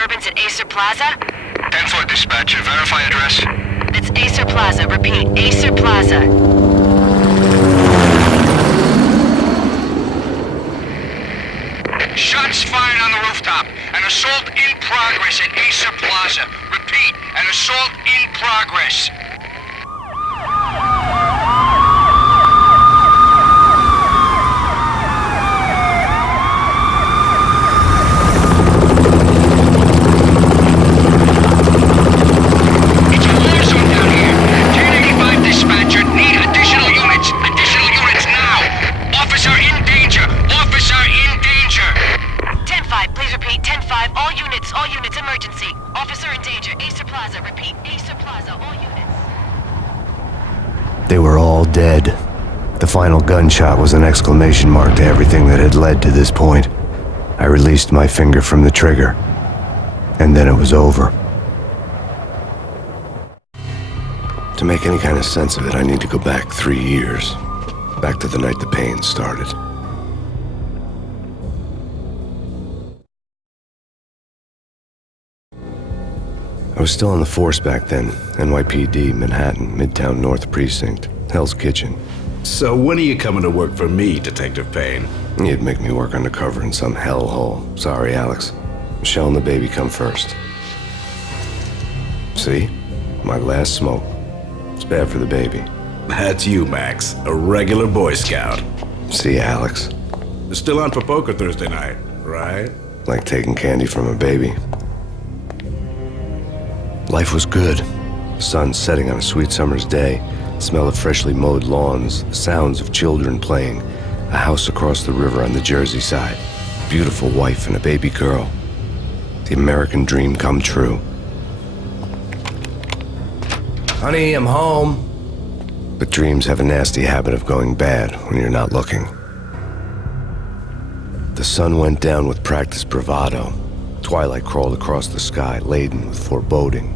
disturbance at Acer Plaza? 10-4 dispatcher, verify address. It's Acer Plaza. Repeat, Acer Plaza. Shots fired on the rooftop. An assault in progress at Acer Plaza. Repeat, an assault in progress. It's a war zone down here. 1085 dispatcher, need additional units. Additional units now. Officer in danger. Officer in danger. 10-5, please repeat. 10-5, all units, emergency. Officer in danger, Acer Plaza. Repeat, Acer Plaza, all units. They were all dead. The final gunshot was an exclamation mark to everything that had led to this point. I released my finger from the trigger, and then it was over. To make any kind of sense of it, I need to go back 3 years. Back to the night the Payne started. I was still on the force back then. NYPD, Manhattan, Midtown North Precinct, Hell's Kitchen. So when are you coming to work for me, Detective Payne? You'd make me work undercover in some hellhole. Sorry, Alex. Michelle and the baby come first. See? My last smoke. It's bad for the baby. That's you, Max. A regular Boy Scout. See, Alex. Still on for poker Thursday night, right? Like taking candy from a baby. Life was good. The sun setting on a sweet summer's day, the smell of freshly mowed lawns, the sounds of children playing, a house across the river on the Jersey side, beautiful wife and a baby girl. The American dream come true. Honey, I'm home. But dreams have a nasty habit of going bad when you're not looking. The sun went down with practiced bravado. Twilight crawled across the sky, laden with foreboding.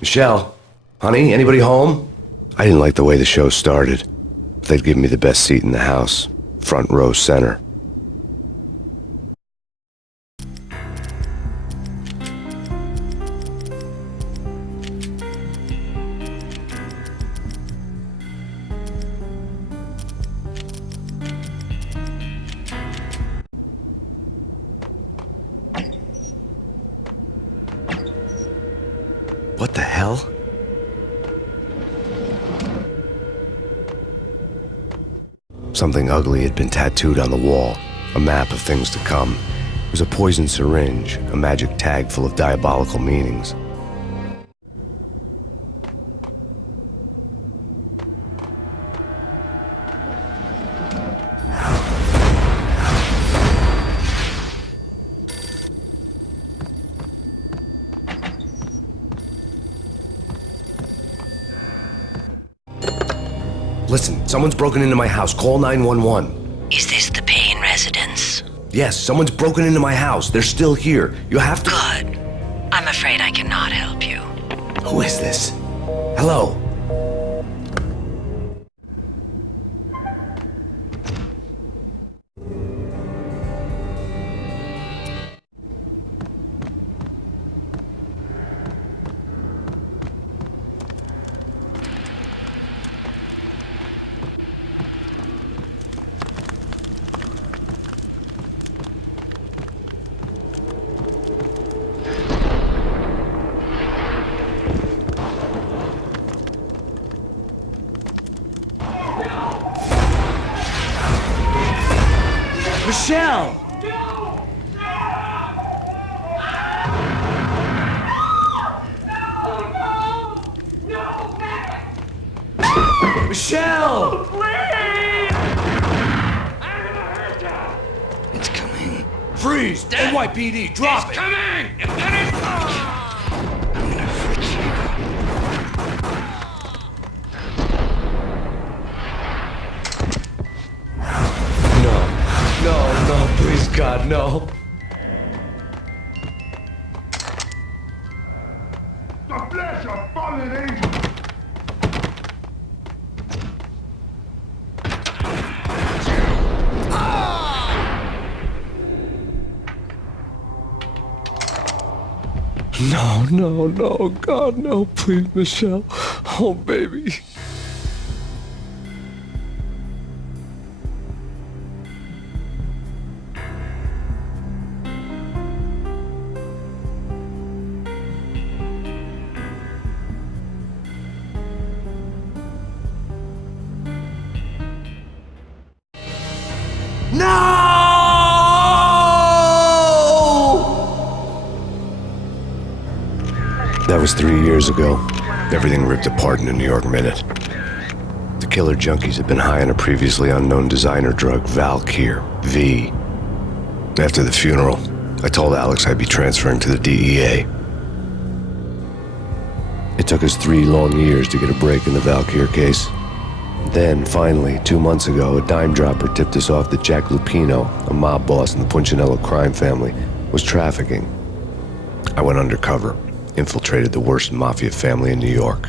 Michelle, honey, anybody home? I didn't like the way the show started. They'd give me the best seat in the house, front row center. What the hell? Something ugly had been tattooed on the wall, a map of things to come. It was a poison syringe, a magic tag full of diabolical meanings. Listen, someone's broken into my house. Call 911. Is this the Payne residence? Yes, someone's broken into my house. They're still here. You have to... Good. I'm afraid I cannot help you. Who is this? Hello? Michelle! Michelle! It's coming. Freeze! NYPD, drop it! Coming! I'm gonna freak you. No, please God, no. The flesh of fallen angels! No, no, no, God, no, please, Michelle. Oh, baby. That was 3 years ago. Everything ripped apart in a New York minute. The killer junkies had been high on a previously unknown designer drug, Valkyr, V. After the funeral, I told Alex I'd be transferring to the DEA. It took us 3 long years to get a break in the Valkyr case. Then, finally, 2 months ago, a dime dropper tipped us off that Jack Lupino, a mob boss in the Punchinello crime family, was trafficking. I went undercover, infiltrated the worst mafia family in New York.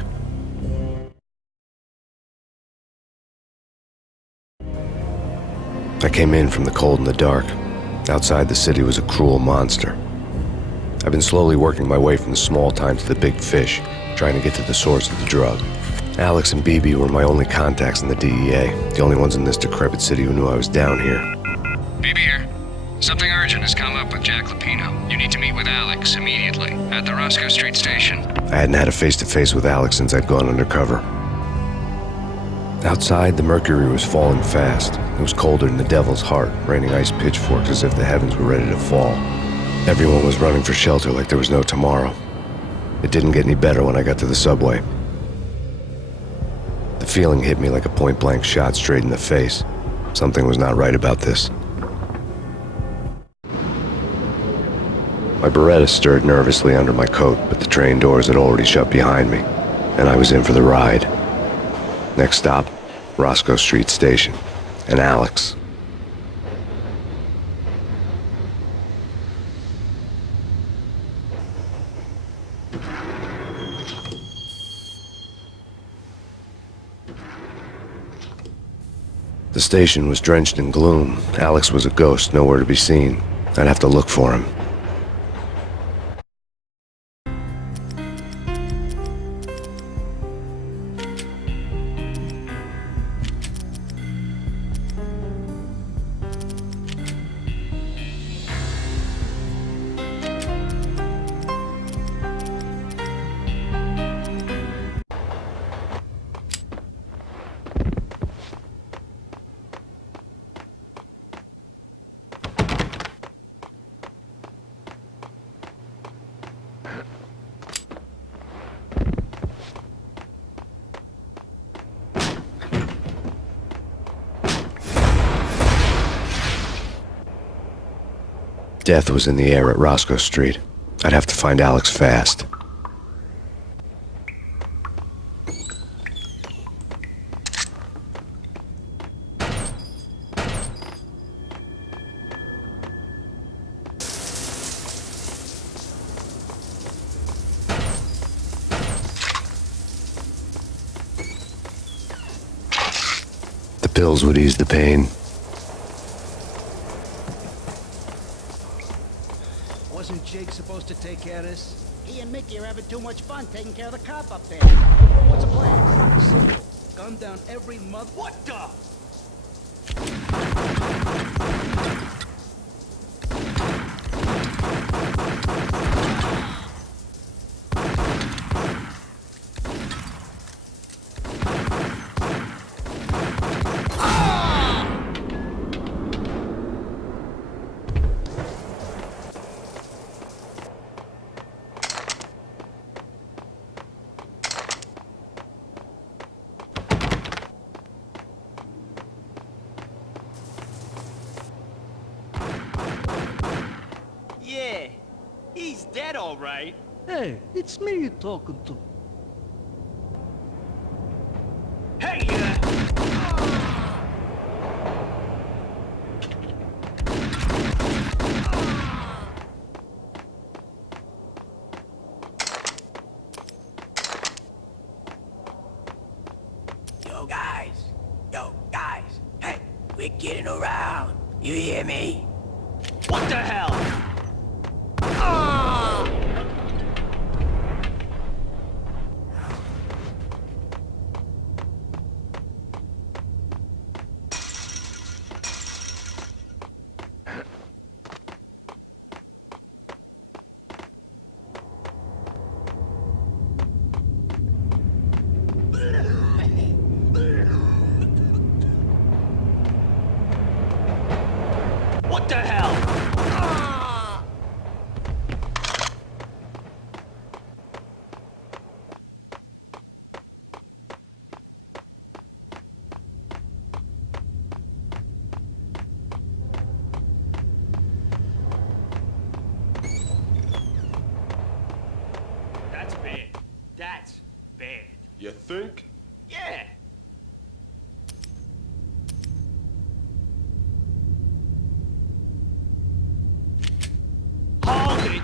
I came in from the cold and the dark. Outside, the city was a cruel monster. I've been slowly working my way from the small time to the big fish, trying to get to the source of the drug. Alex and BB were my only contacts in the DEA, the only ones in this decrepit city who knew I was down here. BB here. Something urgent has come up with Jack Lupino. You need to meet with Alex immediately at the Roscoe Street station. I hadn't had a face-to-face with Alex since I'd gone undercover. Outside, the mercury was falling fast. It was colder than the devil's heart, raining ice pitchforks as if the heavens were ready to fall. Everyone was running for shelter like there was no tomorrow. It didn't get any better when I got to the subway. The feeling hit me like a point-blank shot straight in the face. Something was not right about this. My Beretta stirred nervously under my coat, but the train doors had already shut behind me, and I was in for the ride. Next stop, Roscoe Street Station, and Alex. The station was drenched in gloom. Alex was a ghost, nowhere to be seen. I'd have to look for him. Death was in the air at Roscoe Street. I'd have to find Alex fast. The pills would ease the pain. Wasn't Jake supposed to take care of this? He and Mickey are having too much fun taking care of the cop up there. What's the plan? Simple. Gun down every mother... What the? Yeah, he's dead all right. Hey, it's me you're talking to. Hey, Yo, guys, hey, we're getting around. You hear me? What the hell? What the hell? That's bad. That's bad. You think? Yeah. Hold it!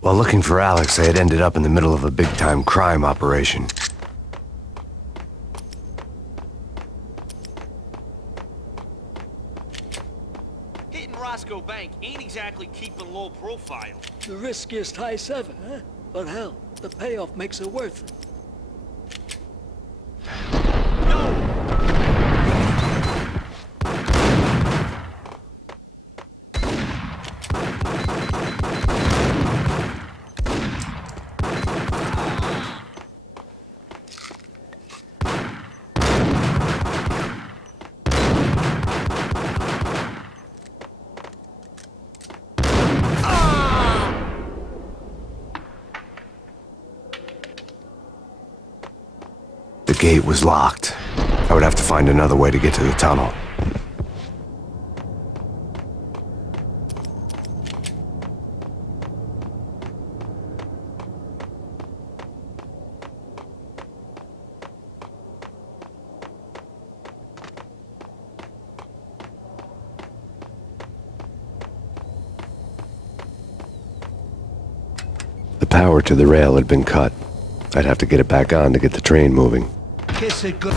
While looking for Alex, they had ended up in the middle of a big-time crime operation. Hitting Roscoe Bank ain't exactly keeping low profile. The riskiest high seven, huh? But hell, the payoff makes it worth it. The gate was locked. I would have to find another way to get to the tunnel. The power to the rail had been cut. I'd have to get it back on to get the train moving. Kiss it good.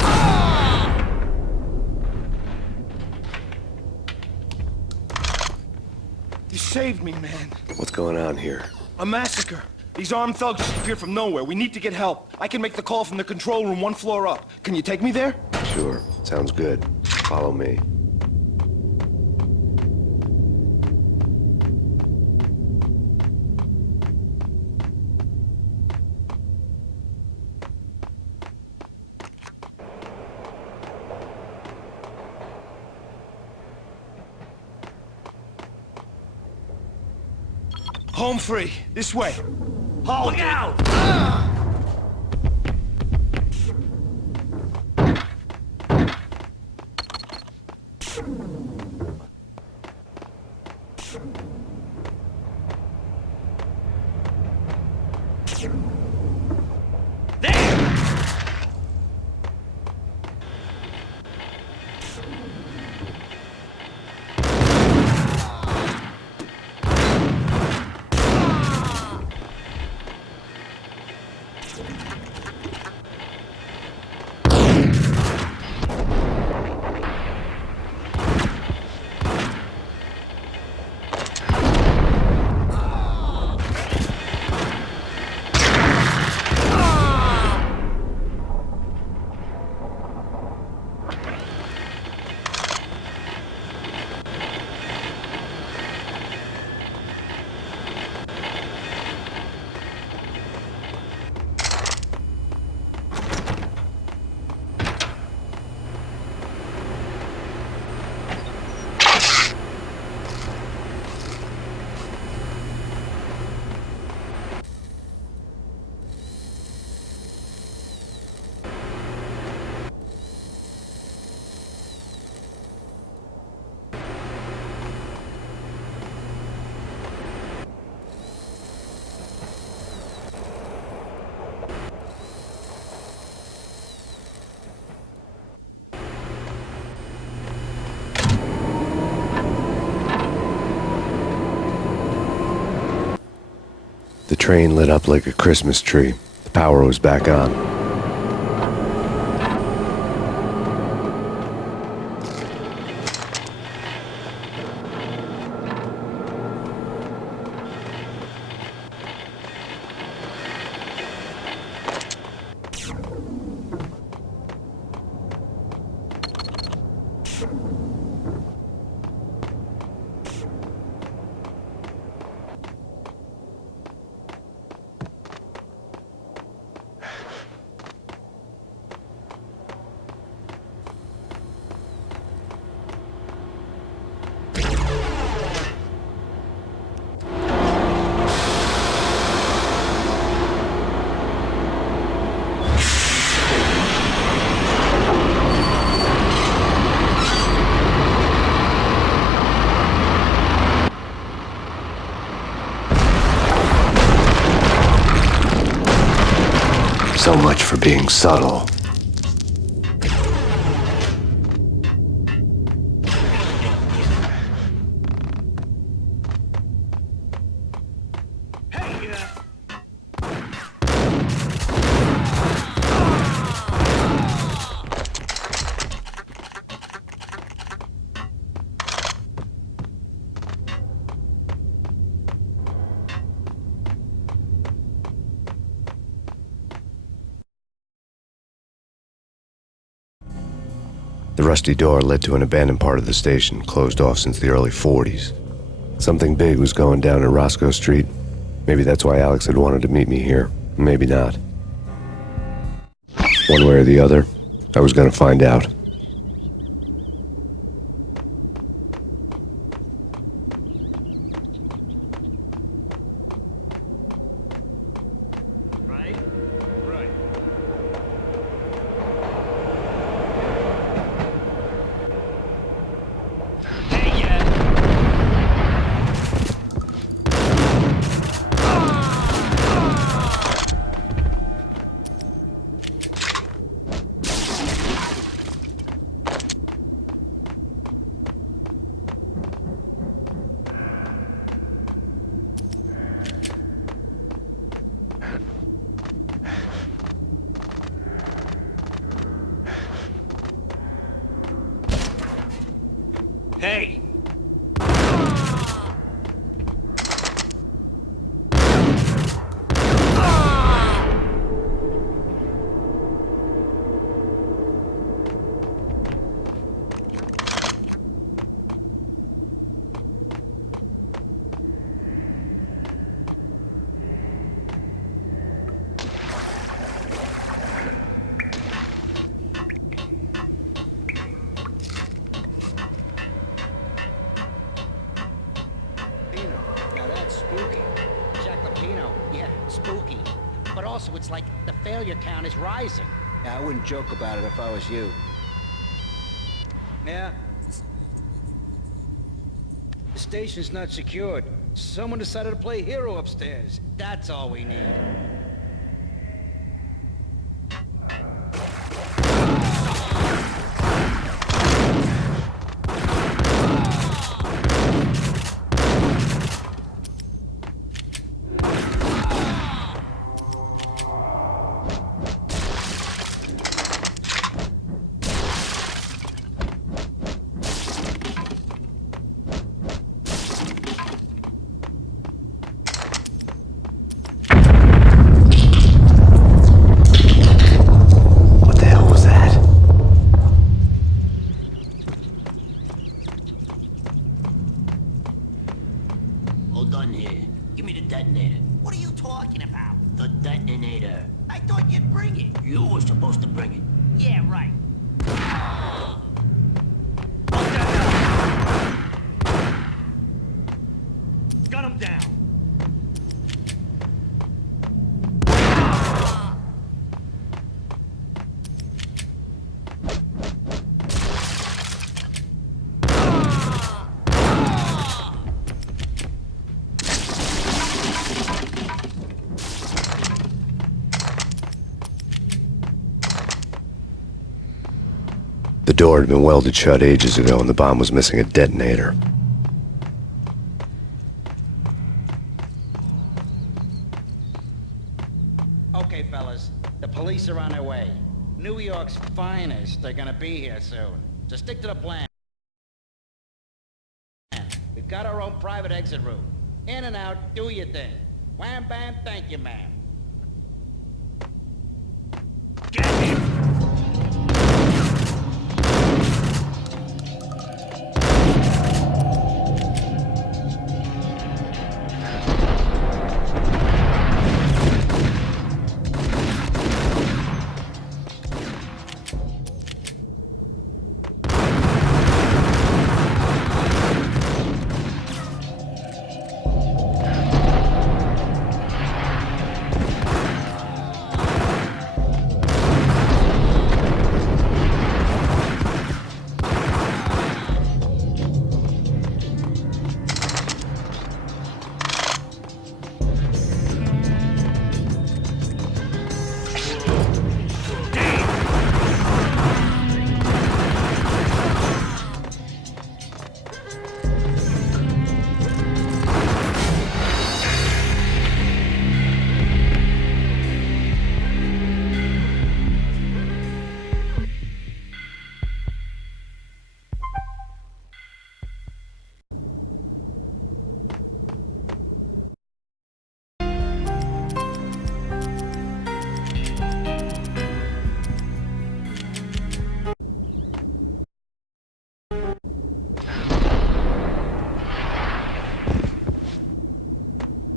You saved me, man. What's going on here? A massacre. These armed thugs just appeared from nowhere. We need to get help. I can make the call from the control room 1 floor up. Can you take me there? Sure, sounds good. Follow me. Home free. This way. Hold it out! The train lit up like a Christmas tree. The power was back on. So much for being subtle. The rusty door led to an abandoned part of the station, closed off since the early 40s. Something big was going down at Roscoe Street. Maybe that's why Alex had wanted to meet me here. Maybe not. One way or the other, I was going to find out. Hey! But also, it's like the failure count is rising. Yeah, I wouldn't joke about it if I was you. Yeah? The station's not secured. Someone decided to play hero upstairs. That's all we need. Done here. Give me the detonator. What are you talking about? The detonator. I thought you'd bring it. You were supposed to bring it. Yeah, right. Gun him down! The door had been welded shut ages ago and the bomb was missing a detonator. Okay, fellas. The police are on their way. New York's finest are gonna be here soon. So stick to the plan. We've got our own private exit route. In and out, do your thing. Wham bam, thank you, ma'am. Get him!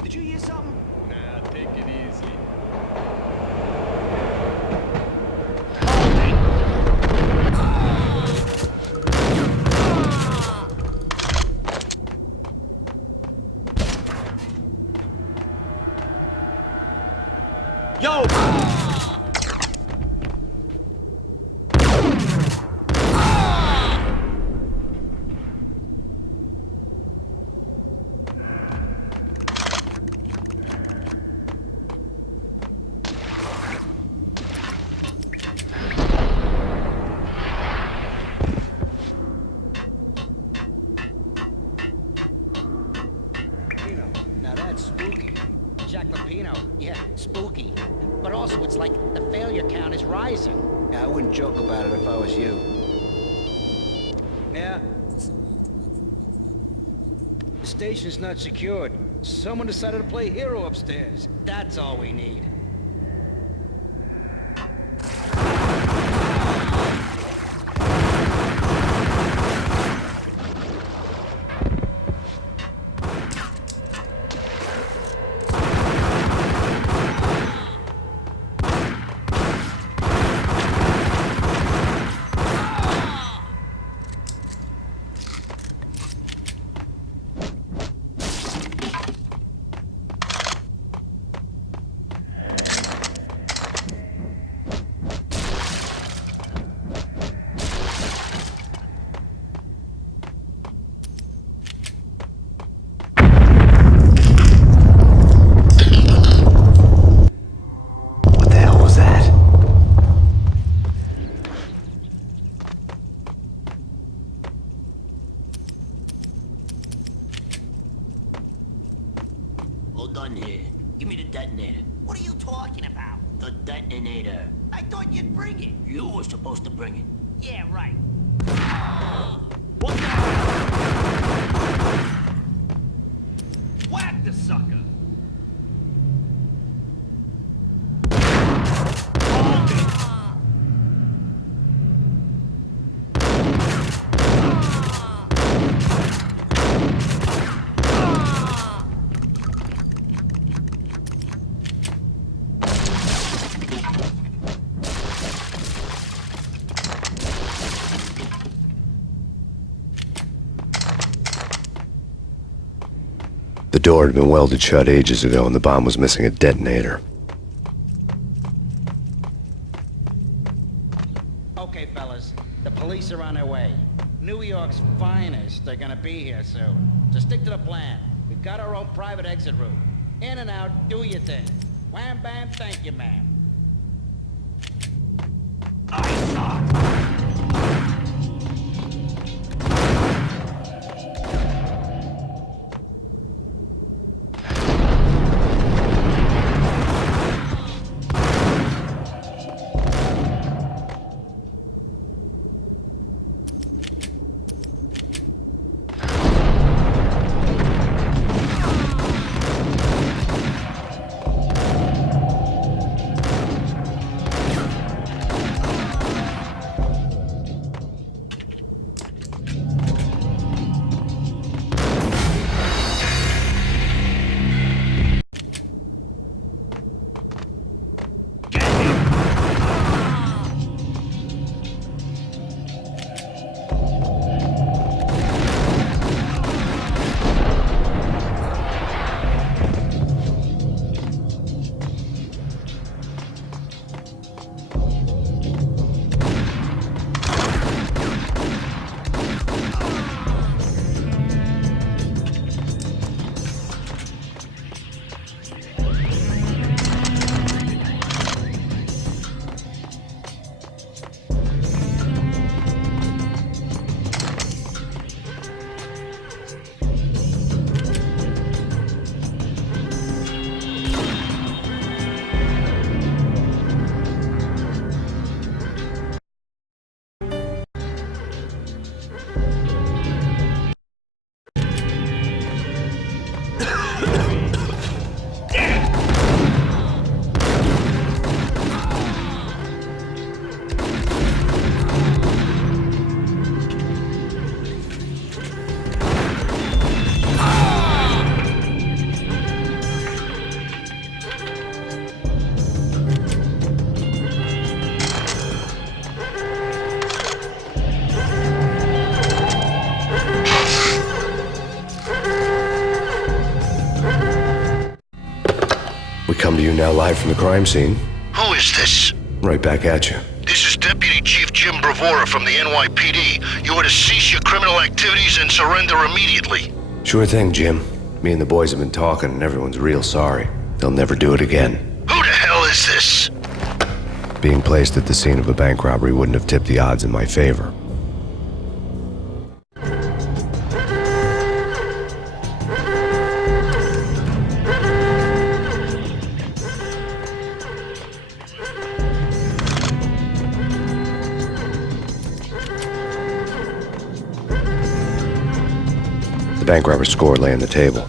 Did you hear something? Nah, take it easy. Yo! Now that's spooky. Jack Lapino, yeah, spooky. But also, it's like the failure count is rising. I wouldn't joke about it if I was you. Yeah? The station's not secured. Someone decided to play hero upstairs. That's all we need. What the hell was that? Hold on here. Give me the detonator. What are you talking about? The detonator. I thought you'd bring it. You were supposed to bring it. Yeah, right. What the hell? Whack the sucker! The door had been welded shut ages ago and the bomb was missing a detonator. Okay, fellas. The police are on their way. New York's finest are gonna be here soon. So stick to the plan. We've got our own private exit route. In and out, do your thing. Wham bam, thank you, ma'am. We come to you now live from the crime scene. Who is this? Right back at you. This is Deputy Chief Jim Bravura from the NYPD. You are to cease your criminal activities and surrender immediately. Sure thing, Jim. Me and the boys have been talking and everyone's real sorry. They'll never do it again. Who the hell is this? Being placed at the scene of a bank robbery wouldn't have tipped the odds in my favor. The bank robber's score lay on the table.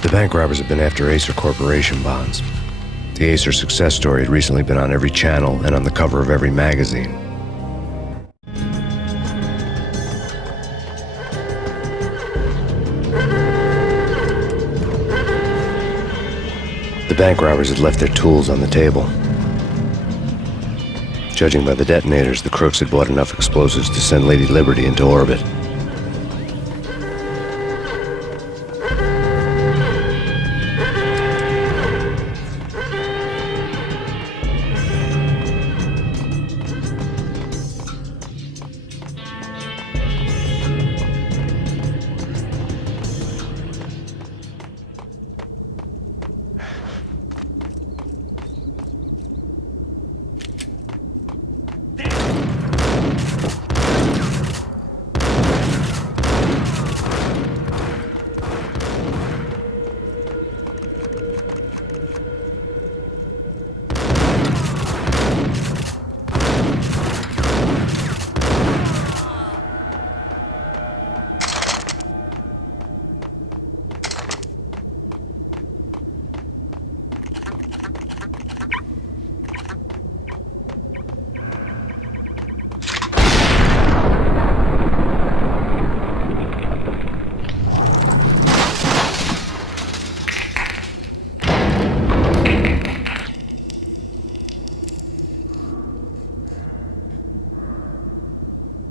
The bank robbers have been after Acer Corporation bonds. The Acer success story had recently been on every channel and on the cover of every magazine. The bank robbers had left their tools on the table. Judging by the detonators, the crooks had bought enough explosives to send Lady Liberty into orbit.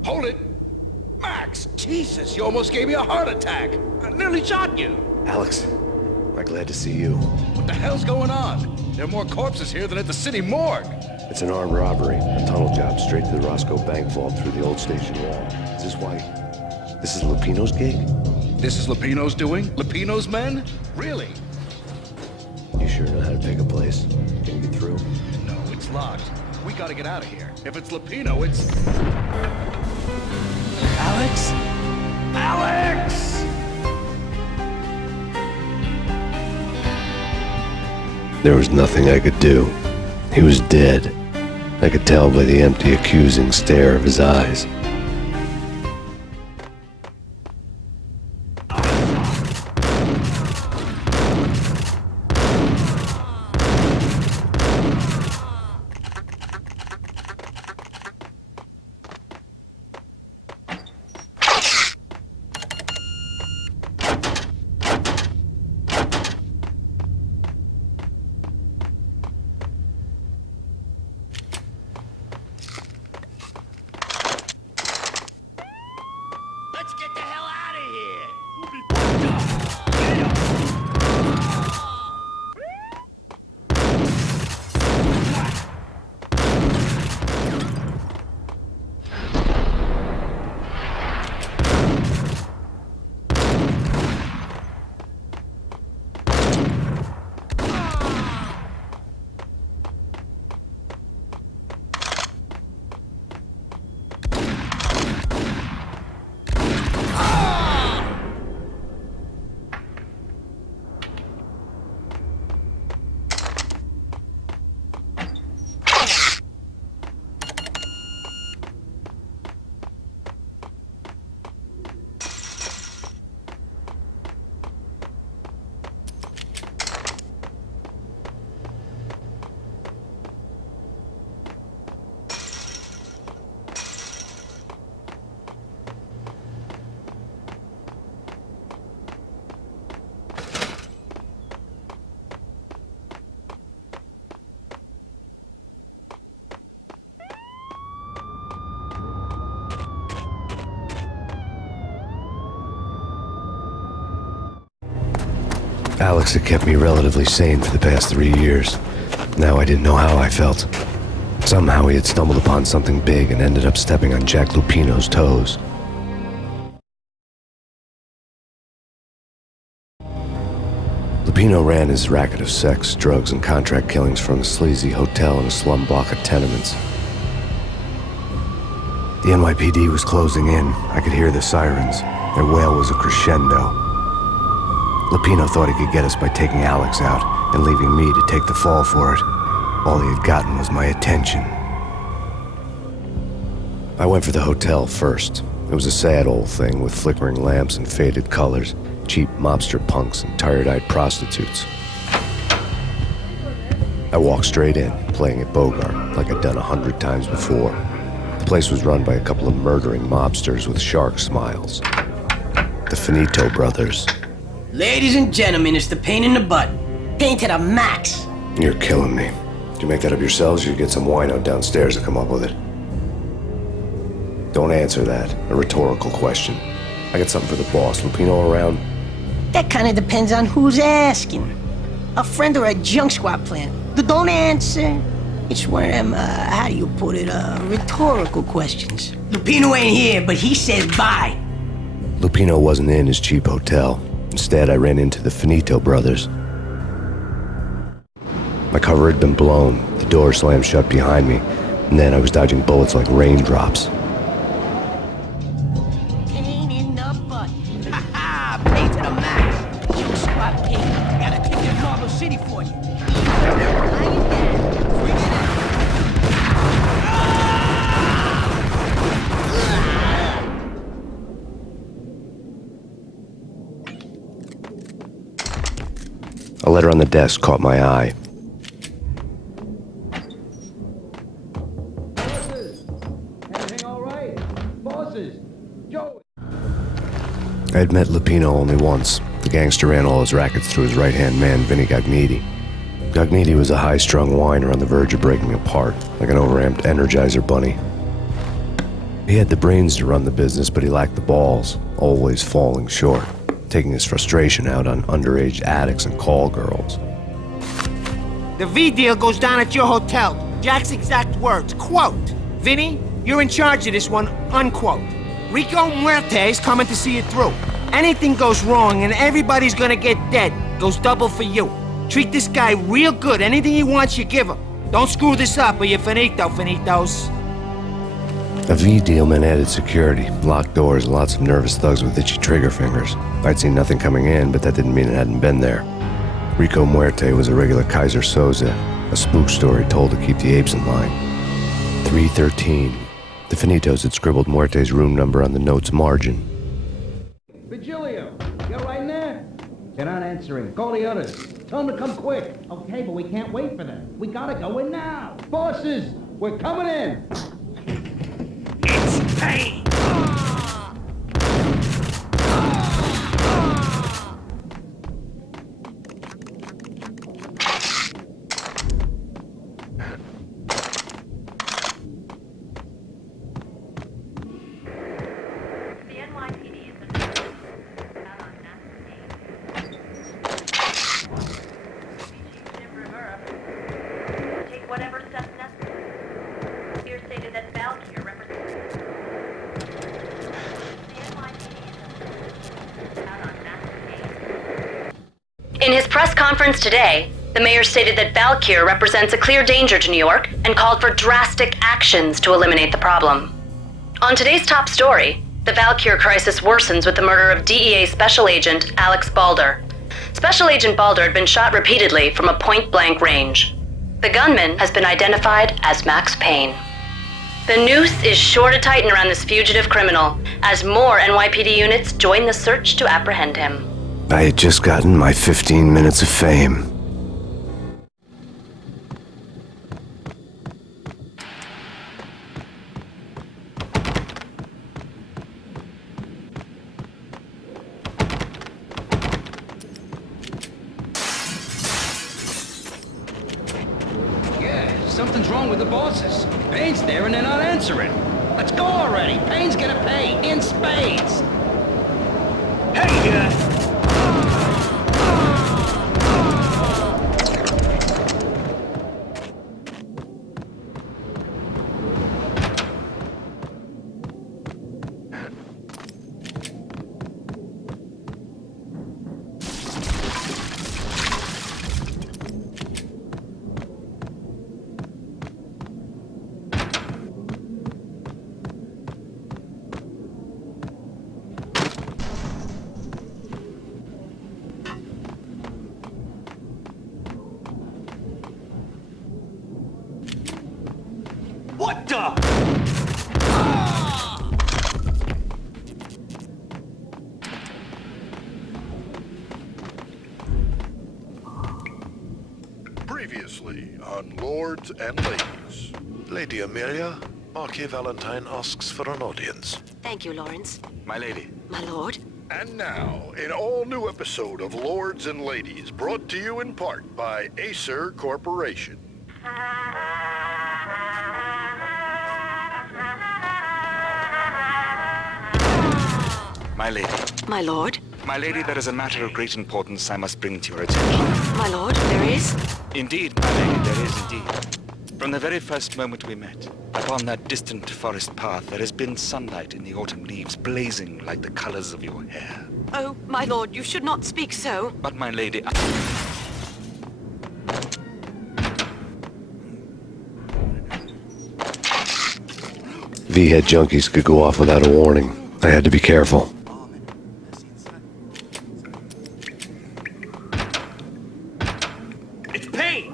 Hold it! Max, Jesus, you almost gave me a heart attack. I nearly shot you. Alex, am I glad to see you. What the hell's going on? There are more corpses here than at the city morgue. It's an armed robbery, a tunnel job straight to the Roscoe bank vault through the old station wall. Is this why? This is Lupino's gig? This is Lupino's doing? Lupino's men? Really? You sure know how to pick a place? Can you get through? No, it's locked. We gotta get out of here. If it's Lupino, it's... Alex? Alex! There was nothing I could do. He was dead. I could tell by the empty, accusing stare of his eyes. Alex had kept me relatively sane for the past 3 years. Now I didn't know how I felt. Somehow he had stumbled upon something big and ended up stepping on Jack Lupino's toes. Lupino ran his racket of sex, drugs, and contract killings from a sleazy hotel in a slum block of tenements. The NYPD was closing in. I could hear the sirens. Their wail was a crescendo. Lupino thought he could get us by taking Alex out and leaving me to take the fall for it. All he had gotten was my attention. I went for the hotel first. It was a sad old thing with flickering lamps and faded colors, cheap mobster punks and tired-eyed prostitutes. I walked straight in, playing at Bogart, like I'd done 100 times before. The place was run by a couple of murdering mobsters with shark smiles. The Finito brothers. Ladies and gentlemen, it's the Payne in the butt. Payne to the max. You're killing me. Did you make that up yourselves, or you get some wino downstairs to come up with it? Don't answer that. A rhetorical question. I got something for the boss. Lupino around? That kind of depends on who's asking. A friend or a junk squad plan. Don't answer. It's one of them, how do you put it, rhetorical questions. Lupino ain't here, but he says bye. Lupino wasn't in his cheap hotel. Instead, I ran into the Finito brothers. My cover had been blown. The door slammed shut behind me, and then I was dodging bullets like raindrops. Payne in the butt. Ha ha! Payne to the max. Junk squad Payne. Gotta take it to Marble City for you. Lying down. Bring it in. A letter on the desk caught my eye. I had met Lupino only once. The gangster ran all his rackets through his right-hand man, Vinny Gognitti. Gognitti was a high-strung whiner on the verge of breaking apart, like an overamped Energizer bunny. He had the brains to run the business, but he lacked the balls, always falling short, taking his frustration out on underage addicts and call girls. The V deal goes down at your hotel. Jack's exact words, quote, "Vinny, you're in charge of this one," unquote. Rico Muerte's coming to see it through. Anything goes wrong and everybody's gonna get dead. Goes double for you. Treat this guy real good. Anything he wants, you give him. Don't screw this up or you're finito, finitos. A V deal meant added security, locked doors, and lots of nervous thugs with itchy trigger fingers. I'd seen nothing coming in, but that didn't mean it hadn't been there. Rico Muerte was a regular Kaiser Soze, a spook story told to keep the apes in line. 313. The Finitos had scribbled Muerte's room number on the note's margin. Virgilio, you're right in there? They're not answering. Call the others. Tell them to come quick. Okay, but we can't wait for them. We gotta go in now. Bosses, we're coming in. It's Payne! Whatever steps necessary. Here stated that Valkyr represents the NYPD. In his press conference today, the mayor stated that Valkyr represents a clear danger to New York and called for drastic actions to eliminate the problem. On today's top story, the Valkyr crisis worsens with the murder of DEA Special Agent Alex Balder. Special Agent Balder had been shot repeatedly from a point-blank range. The gunman has been identified as Max Payne. The noose is sure to tighten around this fugitive criminal as more NYPD units join the search to apprehend him. I had just gotten my 15 minutes of fame. Something's wrong with the bosses. Payne's there and they're not answering. Let's go already. Payne's gonna pay in spades. Hey, previously on Lords and Ladies. Lady Amelia, Marquis Valentine asks for an audience. Thank you, Lawrence. My lady. My lord. And now, an all-new episode of Lords and Ladies, brought to you in part by Acer Corporation. My lady. My lord. My lady, there is a matter of great importance I must bring to your attention. My lord, there is? Indeed, my lady, there is indeed. From the very first moment we met, upon that distant forest path, there has been sunlight in the autumn leaves blazing like the colors of your hair. Oh, my lord, you should not speak so. But my lady, V-head junkies could go off without a warning. I had to be careful. It's Payne!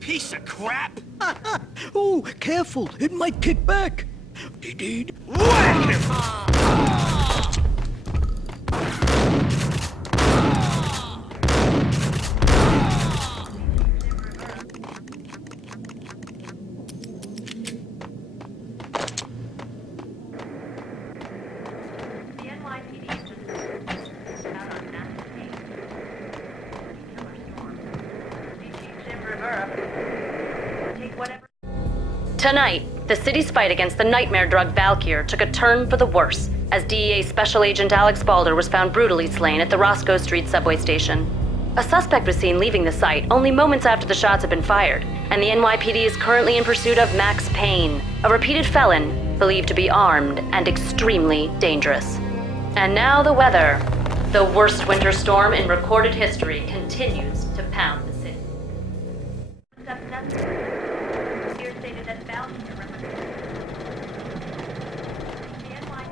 Piece of crap! Oh, careful! It might kick back! Indeed. Whack him! Tonight, the city's fight against the nightmare drug Valkyr took a turn for the worse as DEA Special Agent Alex Balder was found brutally slain at the Roscoe Street subway station. A suspect was seen leaving the site only moments after the shots had been fired, and the NYPD is currently in pursuit of Max Payne, a repeated felon believed to be armed and extremely dangerous. And now the weather. The worst winter storm in recorded history continues to pound the city.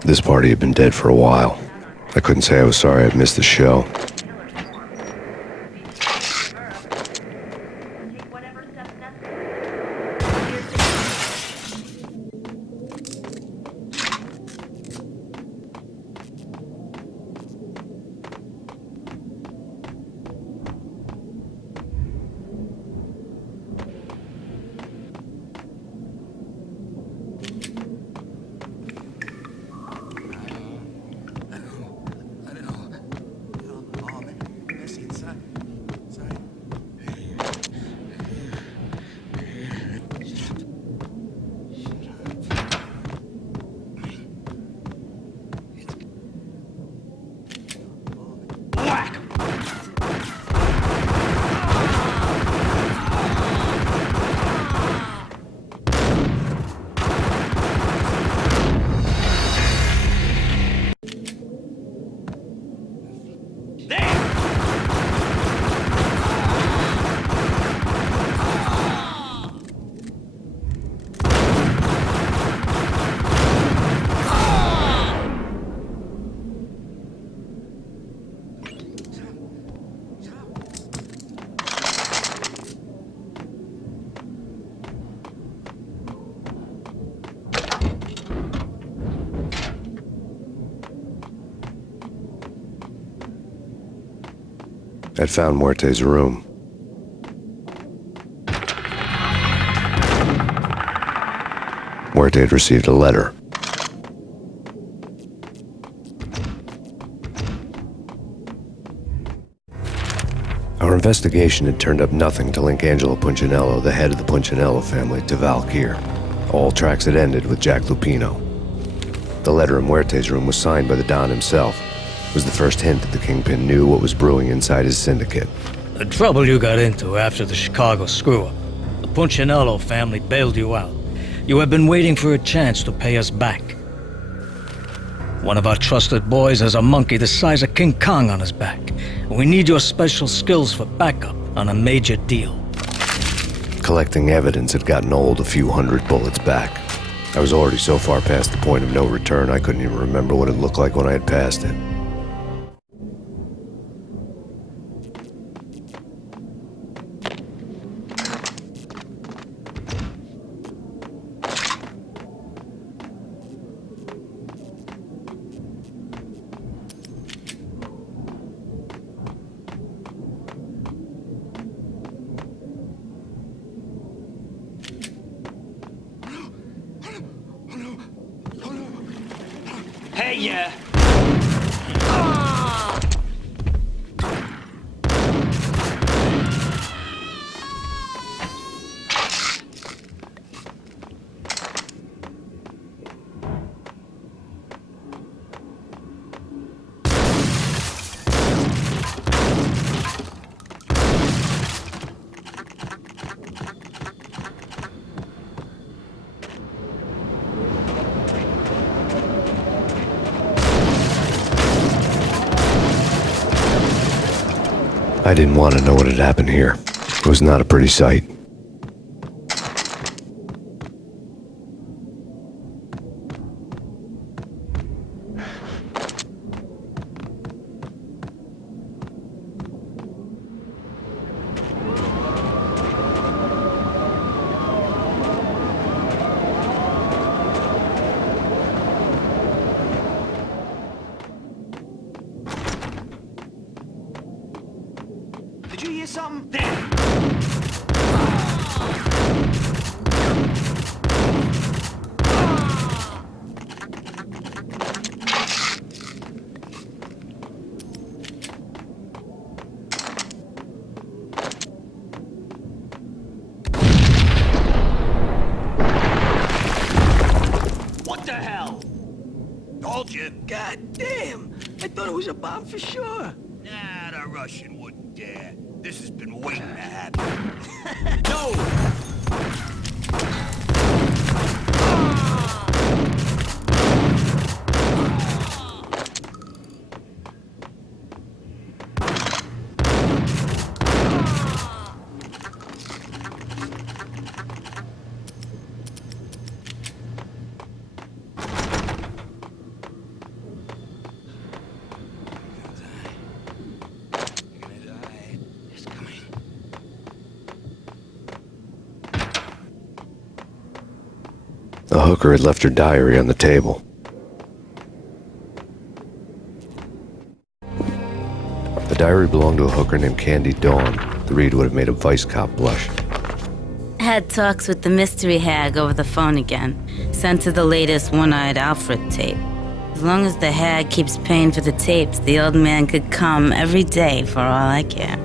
This party had been dead for a while. I couldn't say I was sorry I'd missed the show. I'd found Muerte's room. Muerte had received a letter. Our investigation had turned up nothing to link Angelo Punchinello, the head of the Punchinello family, to Valkyr. All tracks had ended with Jack Lupino. The letter in Muerte's room was signed by the Don himself. It was the first hint that the Kingpin knew what was brewing inside his syndicate. The trouble you got into after the Chicago screw-up. The Punchinello family bailed you out. You have been waiting for a chance to pay us back. One of our trusted boys has a monkey the size of King Kong on his back. We need your special skills for backup on a major deal. Collecting evidence had gotten old a few hundred bullets back. I was already so far past the point of no return, I couldn't even remember what it looked like when I had passed it. Hey, yeah. I didn't want to know what had happened here. It was not a pretty sight. Did you hear something? There. What the hell? Told you. God damn! I thought it was a bomb for sure. Nah, the Russian wouldn't dare. This has been waiting to happen. No! The hooker had left her diary on the table. The diary belonged to a hooker named Candy Dawn. The read would have made a vice cop blush. Had talks with the mystery hag over the phone again. Sent her the latest One-Eyed Alfred tape. As long as the hag keeps paying for the tapes, the old man could come every day for all I care.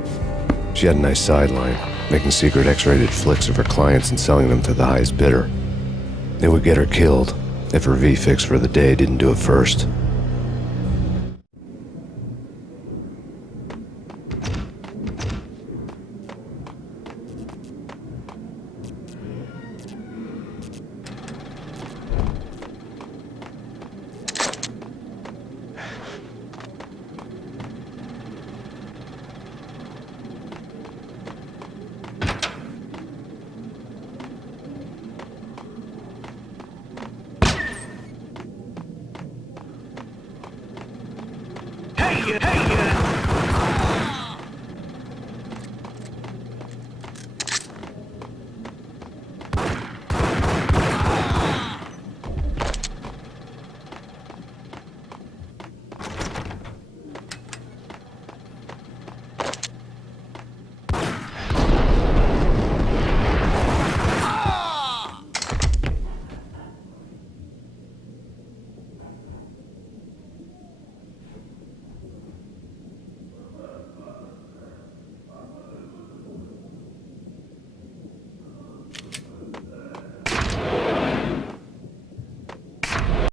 She had a nice sideline, making secret X-rated flicks of her clients and selling them to the highest bidder. It would get her killed if her V-fix for the day didn't do it first. Hey, you!